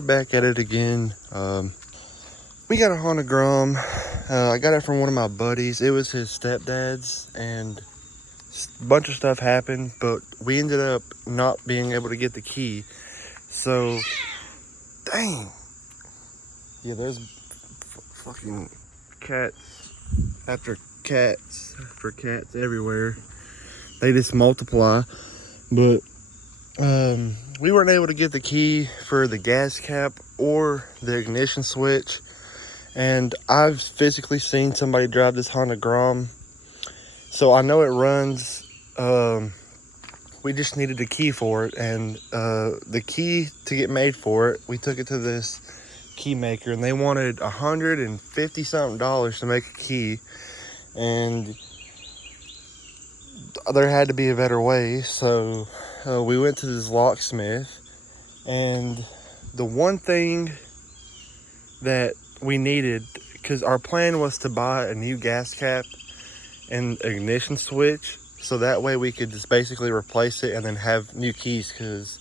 we're back at it again. We got a Honda Grom. I got it from one of my buddies. It was his stepdad's, and a bunch of stuff happened, but we ended up not being able to get the key. So, dang. Yeah, there's fucking cats after cats everywhere. They just multiply. But we weren't able to get the key for the gas cap or the ignition switch. And I've physically seen somebody drive this Honda Grom, so I know it runs. We just needed a key for it, and the key to get made for it, we took it to this key maker, and they wanted $150 something to make a key, and there had to be a better way. So we went to this locksmith, and the one thing that we needed, because our plan was to buy a new gas cap and ignition switch, so that way we could just basically replace it and then have new keys, because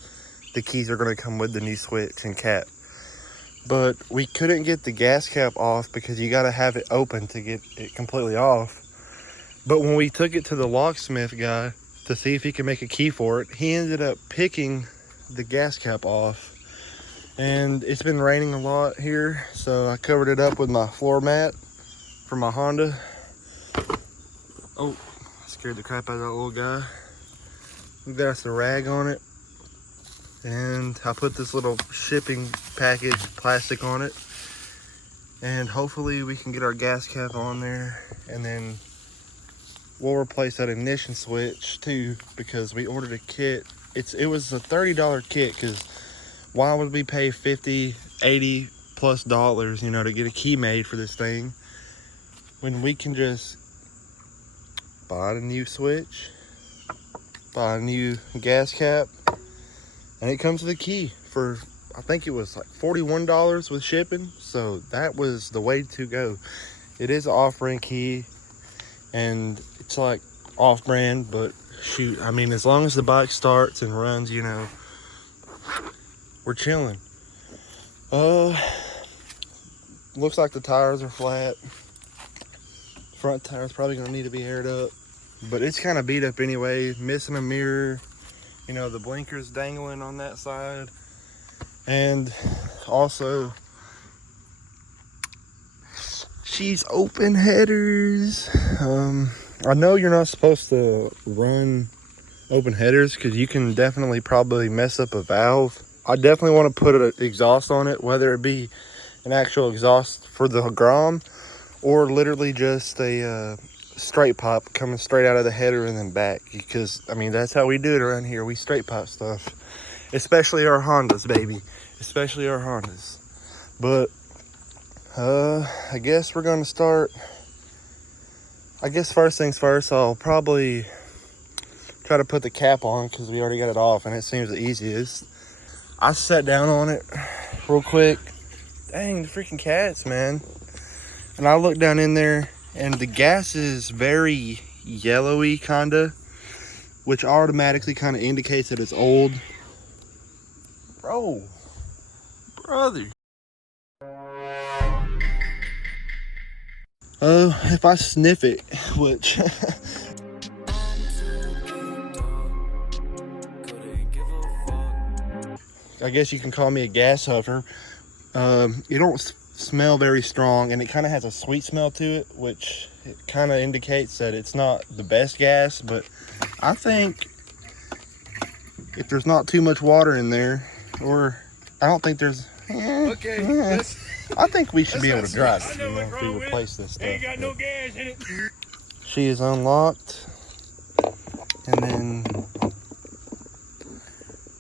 the keys are going to come with the new switch and cap. But we couldn't get the gas cap off because you got to have it open to get it completely off. But when we took it to the locksmith guy to see if he could make a key for it, he ended up picking the gas cap off. And it's been raining a lot here, so I covered it up with my floor mat for my Honda. Oh, scared the crap out of that little guy. We got us a rag on it, and I put this little shipping package plastic on it, and hopefully we can get our gas cap on there, and then we'll replace that ignition switch too, because we ordered a kit. It was a $30 kit, because why would we pay $50, $80 plus, to get a key made for this thing, when we can just buy a new switch, buy a new gas cap, and it comes with a key for, I think it was like $41 with shipping. So that was the way to go. It is an off-brand key, and it's like off-brand, but shoot, I mean, as long as the bike starts and runs, we're chilling. Looks like the tires are flat. Front tire's probably gonna need to be aired up, but it's kind of beat up anyway. Missing a mirror, the blinker's dangling on that side, and also she's open headers. I know you're not supposed to run open headers because you can definitely probably mess up a valve. I definitely want to put an exhaust on it, whether it be an actual exhaust for the Grom or literally just a straight pipe coming straight out of the header and then back, because I mean that's how we do it around here. We straight pipe stuff, especially our Hondas, baby, especially our Hondas. But I guess we're gonna start. I guess first things first, I'll probably try to put the cap on because we already got it off, and it seems the easiest. I sat down on it real quick. Dang, the freaking cats, man. And I looked down in there, and the gas is very yellowy, kinda, which automatically kind of indicates that it's old. Bro, brother. If I sniff it, which I guess you can call me a gas huffer. You don't smell very strong, and it kind of has a sweet smell to it, which it kind of indicates that it's not the best gas. But I think if there's not too much water in there, or I don't think there's I think we should be able to drive it, if we replace this stuff. Ain't got no gas in it. She is unlocked, and then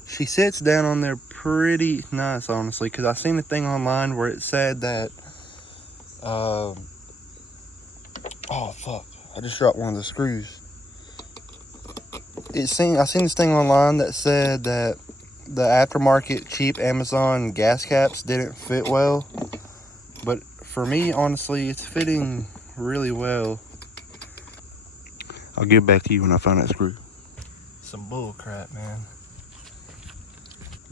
she sits down on there pretty nice, honestly, because I seen a thing online where it said that oh fuck, I just dropped one of the screws. I seen this thing online that said that the aftermarket cheap Amazon gas caps didn't fit well, but for me, honestly, it's fitting really well. I'll get back to you when I find that screw. Some bull crap, man.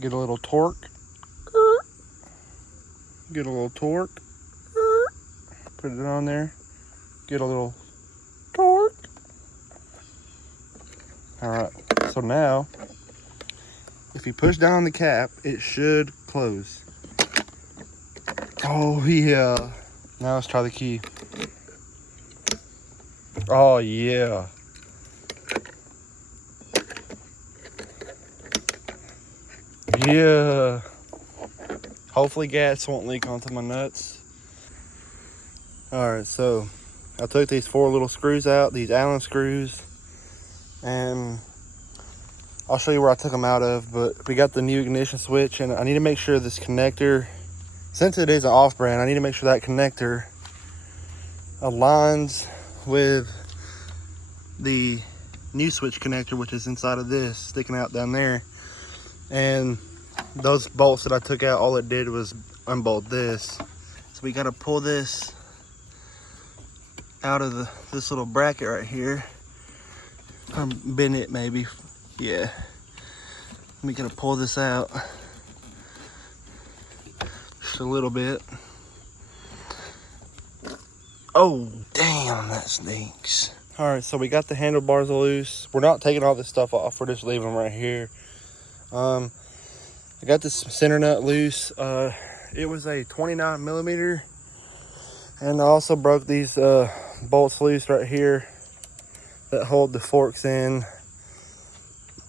Get a little torque. Get a little torque. Put it on there. Get a little torque. All right, so now, if you push down on the cap, it should close. Oh yeah. Now let's try the key. Oh yeah. Yeah. Hopefully gas won't leak onto my nuts. All right, so I took these 4 little screws out, these Allen screws, and I'll show you where I took them out of, but we got the new ignition switch, and I need to make sure this connector, since it is an off-brand, I need to make sure that connector aligns with the new switch connector, which is inside of this, sticking out down there. And those bolts that I took out, all it did was unbolt this. So we got to pull this out of this little bracket right here. Bend it maybe. Yeah. We got to pull this out just a little bit. Oh, damn, that stinks. All right, so we got the handlebars loose. We're not taking all this stuff off. We're just leaving them right here. I got this center nut loose. It was a 29 millimeter. And I also broke these bolts loose right here that hold the forks in.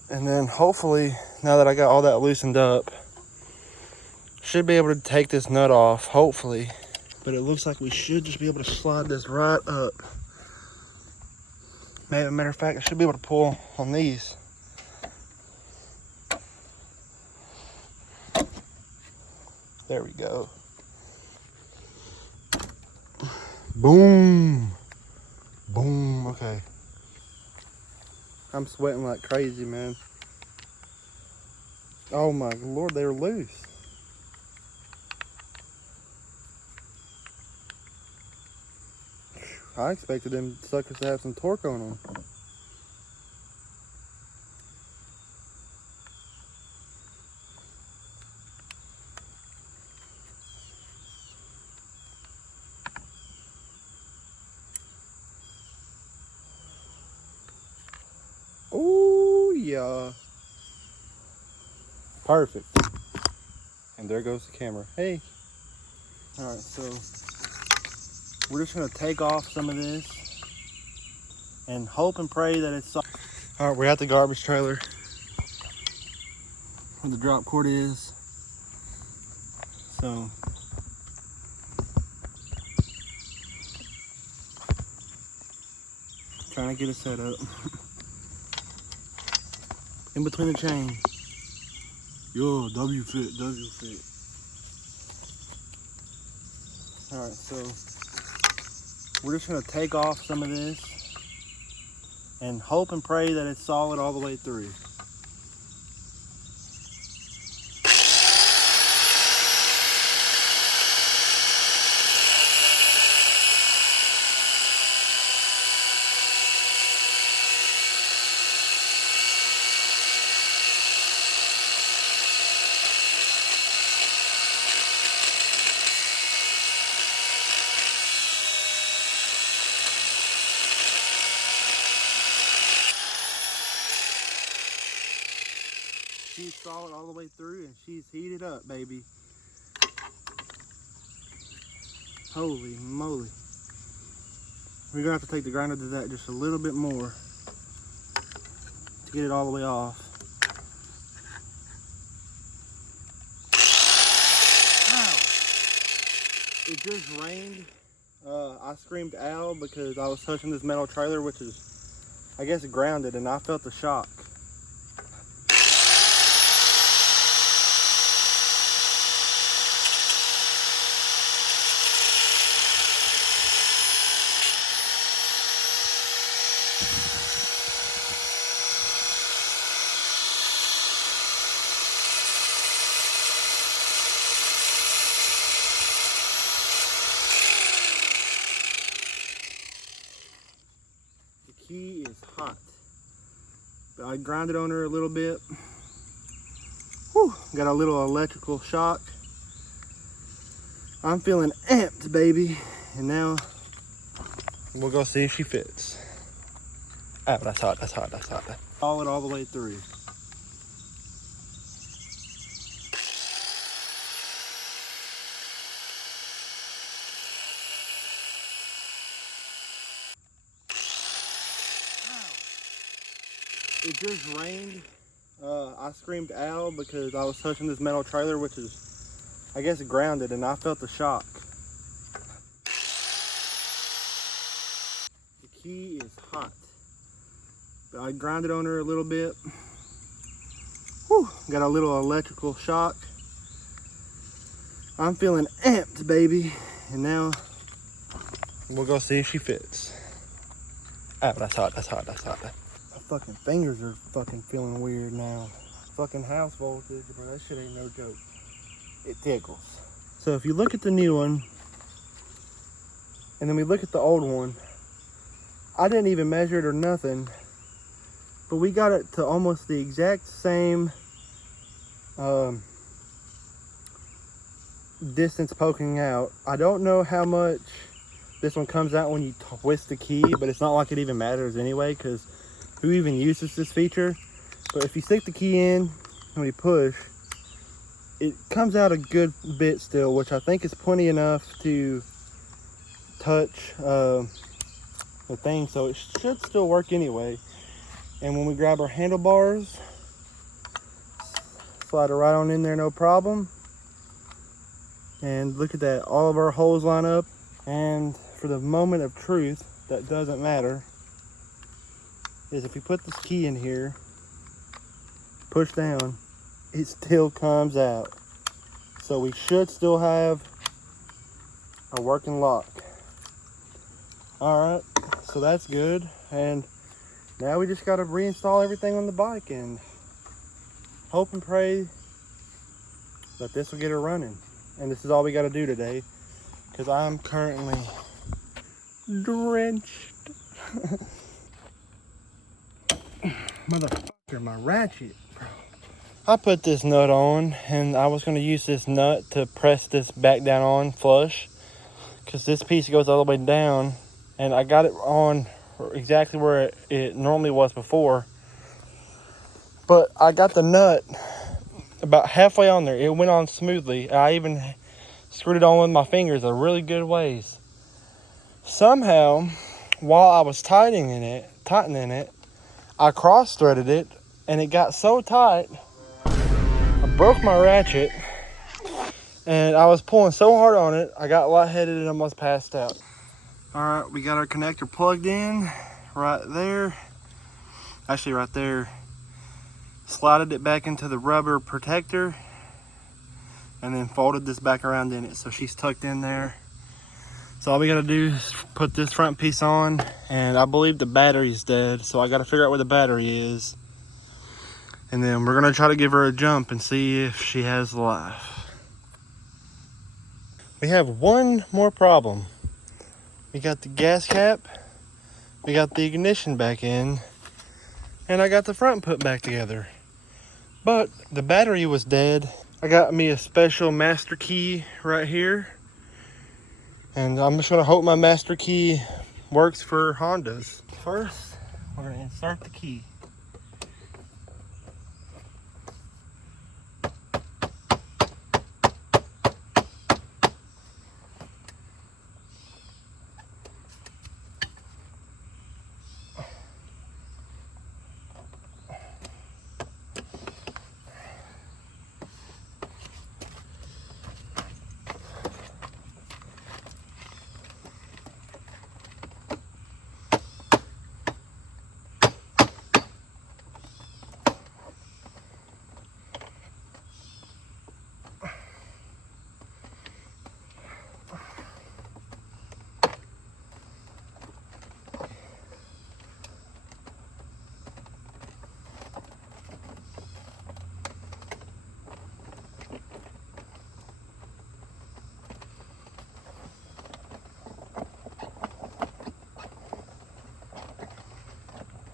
And then hopefully, now that I got all that loosened up, should be able to take this nut off, hopefully. But it looks like we should just be able to slide this right up. Matter of fact, I should be able to pull on these. There we go. Boom. Boom, okay. I'm sweating like crazy, man. Oh my Lord, they're loose. I expected them suckers to have some torque on them. Oh yeah. Perfect. And there goes the camera. Hey. All right, so we're just gonna take off some of this and hope and pray that it's soft. All right, we're at the garbage trailer where the drop cord is. So trying to get it set up. In between the chain. Yo, W fit, W fit. All right, so we're just gonna take off some of this and hope and pray that it's solid all the way through. She's solid all the way through and she's heated up, baby. Holy moly. We're gonna have to take the grinder to that just a little bit more to get it all the way off. Wow. It just rained. I screamed ow because I was touching this metal trailer, which is, I guess, grounded, and I felt the shock. Key is hot. But I grinded on her a little bit. Whew, got a little electrical shock. I'm feeling amped, baby. And now we'll go see if she fits. Oh, that's hot, that's hot, that's hot. Follow it all the way through. It just rained. I screamed ow because I was touching this metal trailer, which is, I guess, grounded, and I felt the shock. The key is hot. I grounded on her a little bit. Whew, got a little electrical shock. I'm feeling amped, baby. And now we'll go see if she fits. Oh, that's hot, that's hot, that's hot. My fucking fingers are fucking feeling weird now. Fucking house voltage, bro, that shit ain't no joke. It tickles. So if you look at the new one, and then we look at the old one, I didn't even measure it or nothing, but we got it to almost the exact same distance poking out. I don't know how much this one comes out when you twist the key, but it's not like it even matters anyway, because who even uses this feature? But if you stick the key in and we push, it comes out a good bit still, which I think is plenty enough to touch the thing, so it should still work anyway. And when we grab our handlebars, slide it right on in there, no problem. And look at that, all of our holes line up. And for the moment of truth, that doesn't matter, is if we put this key in here, push down, it still comes out. So we should still have a working lock. All right, so that's good. And now we just gotta reinstall everything on the bike and hope and pray that this will get her running. And this is all we gotta do today, because I'm currently drenched. Motherfucker, my ratchet, bro. I put this nut on, and I was gonna use this nut to press this back down on flush, because this piece goes all the way down, and I got it on exactly where it normally was before. But I got the nut about halfway on there. It went on smoothly. I even screwed it on with my fingers a really good ways. Somehow, while I was tightening it, I cross-threaded it, and it got so tight, I broke my ratchet, and I was pulling so hard on it, I got lightheaded and almost passed out. All right, we got our connector plugged in right there. Actually, right there. Slided it back into the rubber protector, and then folded this back around in it, so she's tucked in there. So all we gotta do is put this front piece on, and I believe the battery's dead, so I gotta figure out where the battery is. And then we're gonna try to give her a jump and see if she has life. We have one more problem. We got the gas cap, we got the ignition back in, and I got the front put back together. But the battery was dead. I got me a special master key right here, and I'm just gonna hope my master key works for Hondas. First, we're gonna insert the key.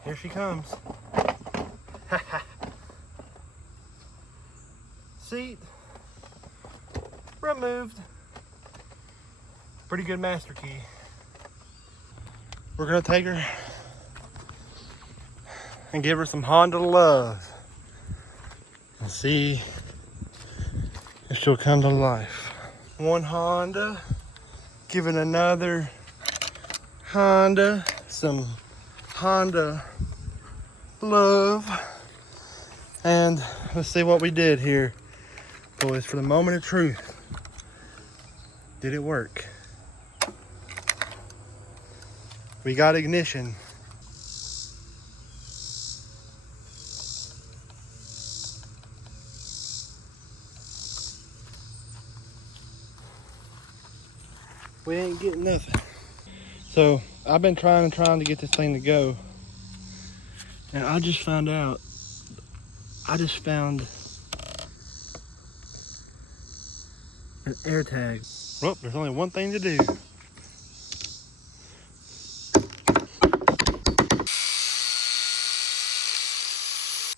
Here she comes. Seat removed. Pretty good master key. We're gonna take her and give her some Honda love and see if she'll come to life. One Honda giving another Honda some Honda love. And let's see what we did here, boys, for the moment of truth. Did it work? We got ignition. We ain't getting nothing. So I've been trying to get this thing to go. And I just found an air tag. Well, there's only one thing to do.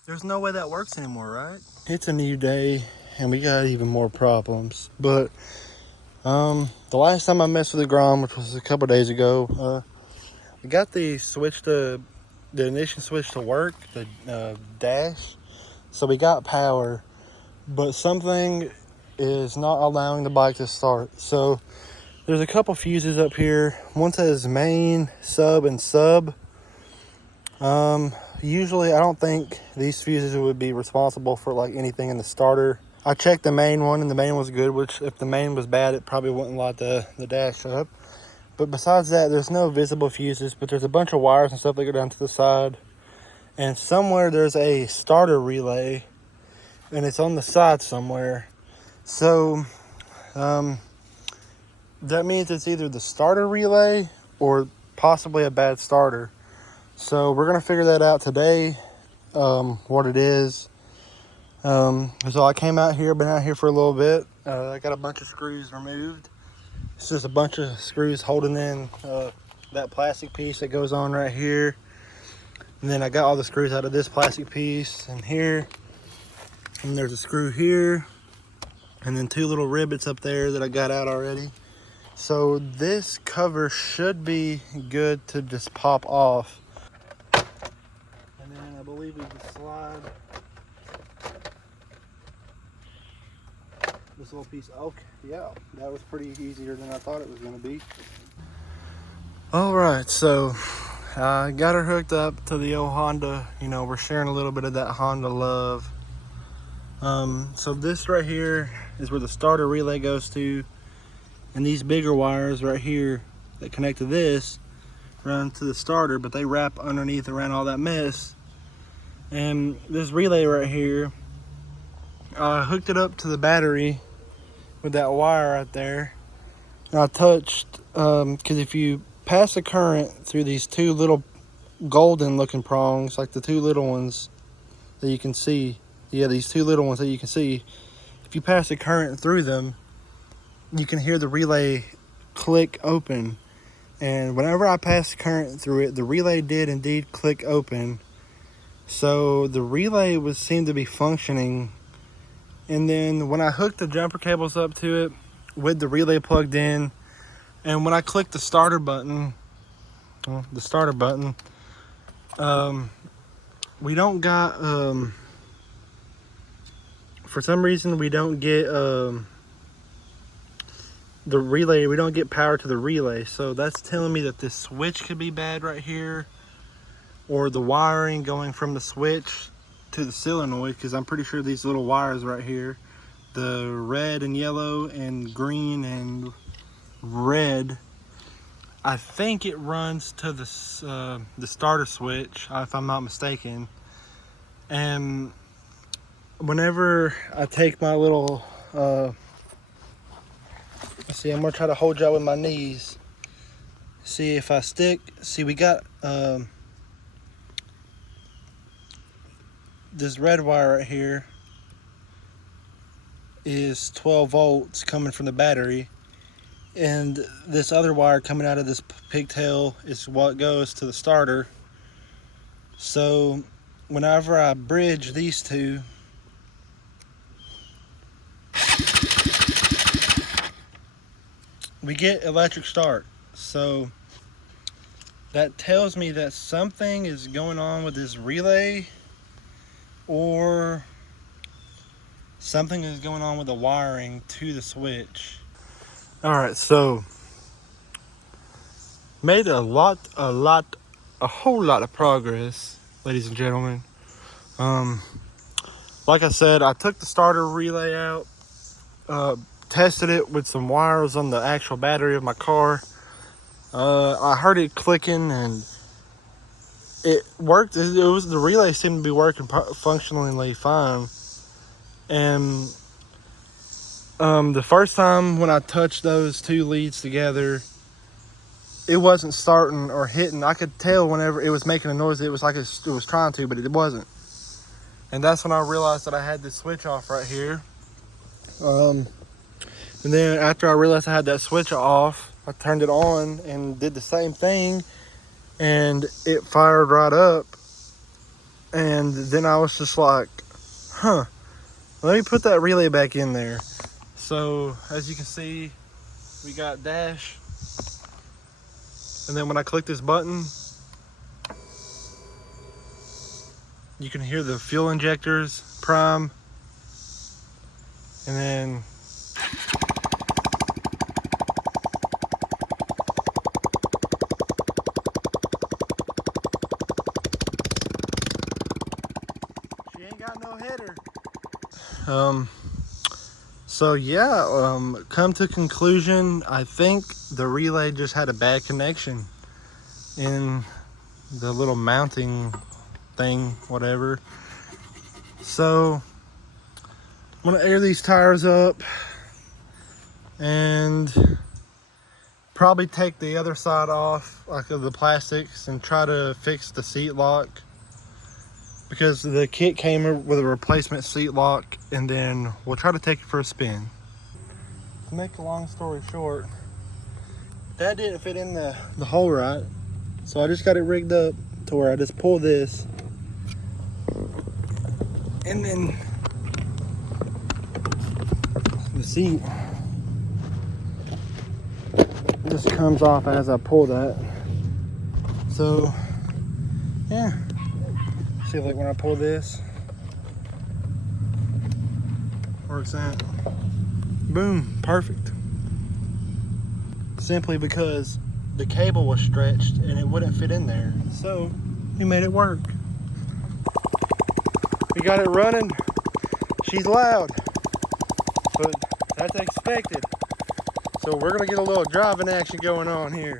There's no way that works anymore, right? It's a new day and we got even more problems. But the last time I messed with the Grom, which was a couple days ago, we got the ignition switch to work, the dash. So we got power, but something is not allowing the bike to start. So there's a couple fuses up here. One says main, sub, and sub. Usually I don't think these fuses would be responsible for like anything in the starter. I checked the main one and the main was good, which if the main was bad, it probably wouldn't light the dash up. But besides that, there's no visible fuses, but there's a bunch of wires and stuff that go down to the side. And somewhere there's a starter relay and it's on the side somewhere. So that means it's either the starter relay or possibly a bad starter. So we're gonna figure that out today, what it is. So I came out here, been out here for a little bit. I got a bunch of screws removed. It's just a bunch of screws holding in that plastic piece that goes on right here. And then I got all the screws out of this plastic piece and here. And there's a screw here. And then two little rivets up there that I got out already. So this cover should be good to just pop off. And then I believe we can slide this little piece. Okay, yeah, that was pretty easier than I thought it was going to be. All right, so I got her hooked up to the old Honda. You know, we're sharing a little bit of that Honda love. So this right here is where the starter relay goes to, and these bigger wires right here that connect to this run to the starter, but they wrap underneath around all that mess. And this relay right here, I hooked it up to the battery with that wire right there. And I touched, because if you pass a current through these two little golden looking prongs, like the two little ones that you can see, yeah, these two little ones that you can see, if you pass a current through them, you can hear the relay click open. And whenever I passed current through it, the relay did indeed click open. So the relay seemed to be functioning. And then when I hooked the jumper cables up to it with the relay plugged in, and when I clicked the starter button, we don't got, for some reason we don't get the relay, we don't get power to the relay. So that's telling me that this switch could be bad right here, or the wiring going from the switch to the solenoid, because I'm pretty sure these little wires right here, the red and yellow and green and red, I think it runs to the starter switch, if I'm not mistaken. And whenever I take my little see, I'm gonna try to hold y'all with my knees, see if I stick. See, we got this red wire right here is 12 volts coming from the battery, and this other wire coming out of this pigtail is what goes to the starter. So whenever I bridge these two, we get electric start. So that tells me that something is going on with this relay, or something is going on with the wiring to the switch. All right, so made a whole lot of progress, ladies and gentlemen. Like I said, I took the starter relay out, tested it with some wires on the actual battery of my car. I heard it clicking and it worked. It was the relay seemed to be working functionally fine. And the first time when I touched those two leads together, it wasn't starting or hitting. I could tell whenever it was making a noise, it was like it was trying to, but it wasn't. And that's when I realized that I had this switch off right here. And then after I realized I had that switch off, I turned it on and did the same thing, and it fired right up. And then I was just like, huh, let me put that relay back in there. So as you can see, we got dash. And then when I click this button, you can hear the fuel injectors prime. And then she ain't got no header. So yeah, come to conclusion, I think the relay just had a bad connection in the little mounting thing, whatever. So I'm gonna air these tires up and probably take the other side off, like of the plastics, and try to fix the seat lock, because the kit came with a replacement seat lock, and then we'll try to take it for a spin. To make a long story short, that didn't fit in the hole right, so I just got it rigged up to where I just pull this, and then the seat just comes off as I pull that. So yeah, see, like when I pull this, works out. Boom, perfect. Simply because the cable was stretched and it wouldn't fit in there, so we made it work. We got it running. She's loud, but that's expected. So we're gonna get a little driving action going on here.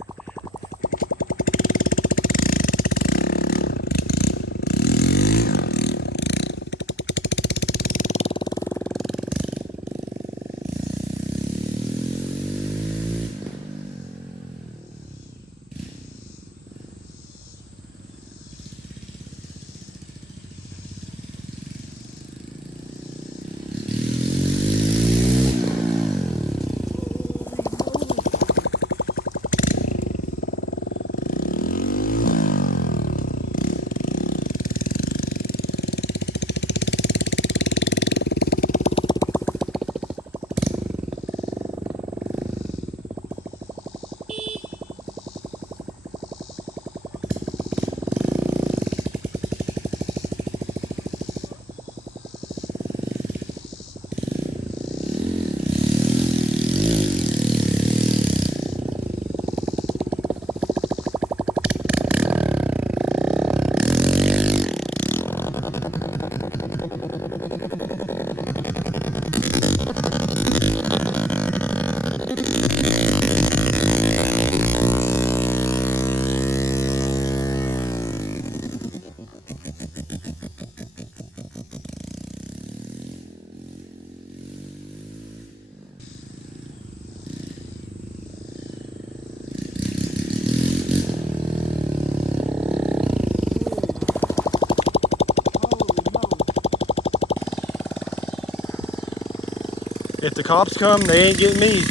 If the cops come, they ain't getting me.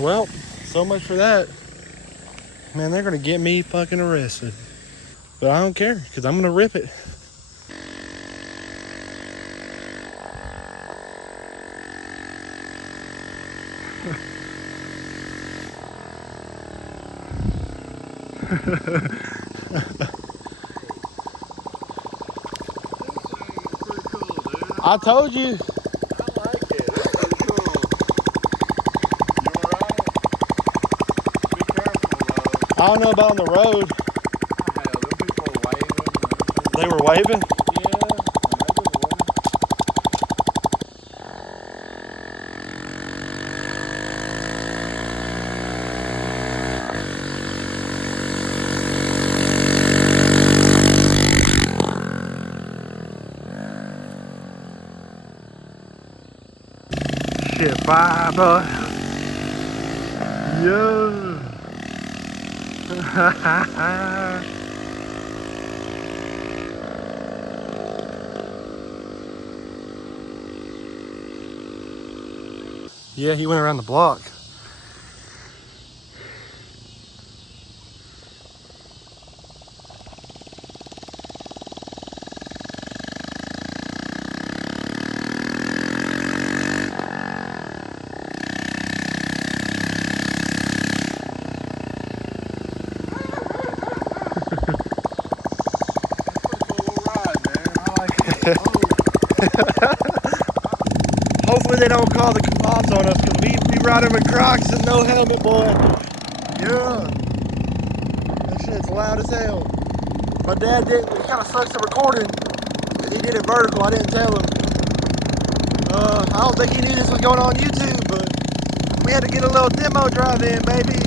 Well, so much for that. Man, they're gonna get me fucking arrested. But I don't care because I'm gonna rip it. I told you. I like it. It's pretty cool. You alright? Be careful though. I don't know about on the road. Hell, them people are waving and everything. They were waving. Yeah, Shit, bye, bro. Yo. Yeah, he went around the block. Hopefully they don't call the cops on us because we be riding with Crocs and no helmet, boy. Yeah. That shit's loud as hell. My dad did, it kind of sucks the recording. He did it vertical, I didn't tell him. I don't think he knew this was going on YouTube, but we had to get a little demo drive in, baby.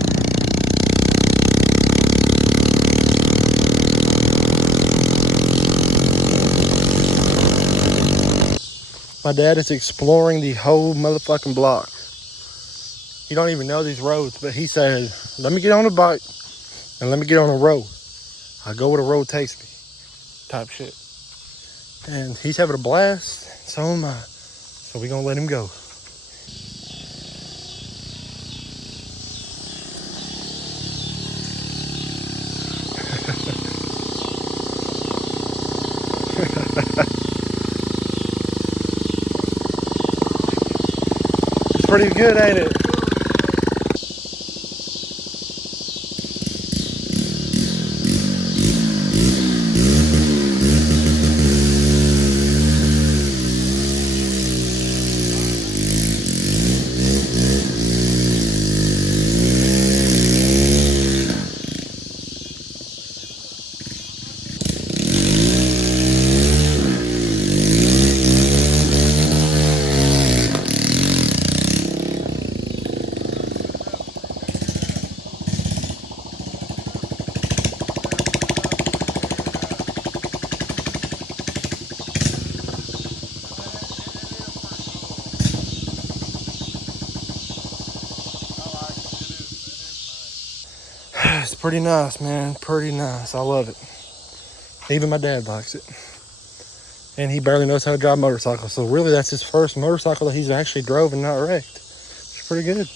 My dad is exploring the whole motherfucking block. He don't even know these roads, but he said, let me get on a bike and let me get on a road. I go where the road takes me, type shit. And he's having a blast, so am I. So we gonna let him go. It's pretty good, ain't it? It's pretty nice, man. Pretty nice. I love it. Even my dad likes it. And he barely knows how to drive a motorcycle. So really, that's his first motorcycle that he's actually drove and not wrecked. It's pretty good.